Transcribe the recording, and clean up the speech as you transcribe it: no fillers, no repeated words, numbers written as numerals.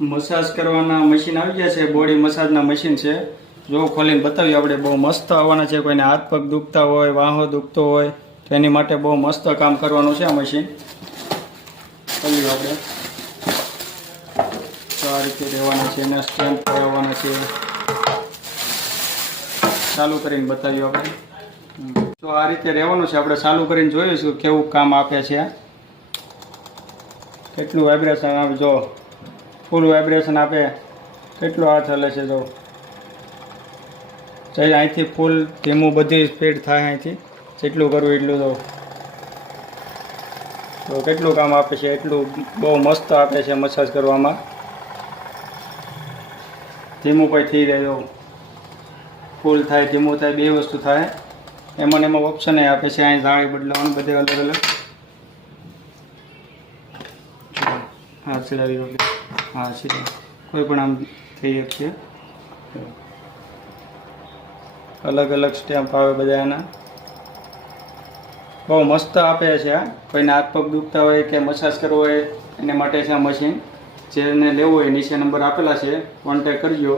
Massage કરવાના machine આવી ગયા છે, બોડી મસાજના મશીન છે। જો ખોલીને બતાવીએ આપણે, બહુ મસ્ત આવવાના છે। કોઈને હાથ પગ દુખતા હોય, વાહો દુખતો હોય તો એની માટે બહુ મસ્ત કામ કરવાનું છે આ મશીન। ખોલીએ આપણે, તો આ રીતે રહેવાના છે, એના સ્ટેન્ડ કરવાના છે। ચાલુ કરીને બતાવ્યું આપણે, તો આ રીતે રહેવાનું છે। આપણે ચાલુ કરીને જોઈશું કેવું કામ આપે છે, કેટલું વાઇબ્રેશન આવે। જો ફૂલ વાઇબ્રેશન આપે, કેટલું હાથ હલે છે। જો ચાહે અહીંથી ફૂલ ધીમું બધી સ્પીડ થાય, અહીંથી જેટલું કરવું એટલું। તો કેટલું કામ આપે છે, એટલું બહુ મસ્ત આપે છે મસાજ કરવામાં। ધીમું કોઈ થઈ જાય, જો ફૂલ થાય, ધીમું થાય, બે વસ્તુ થાય। એમાં એમાં ઓપ્શન આપે છે, અહીં જાળી બદલાવાનું, બધે અલગ અલગ। હા ચલાવી વખતે, હા સીધા કોઈ પણ આમ થઈ શકશે। અલગ અલગ સ્ટેમ્પ આવે બધા એના, બહુ મસ્ત આપે છે। કોઈને હાથ પગ દુખતા હોય કે મસાજ કરવો હોય એને માટે છે આ મશીન। જેને લેવું હોય નીચે નંબર આપેલા છે, કોન્ટેક કરજો।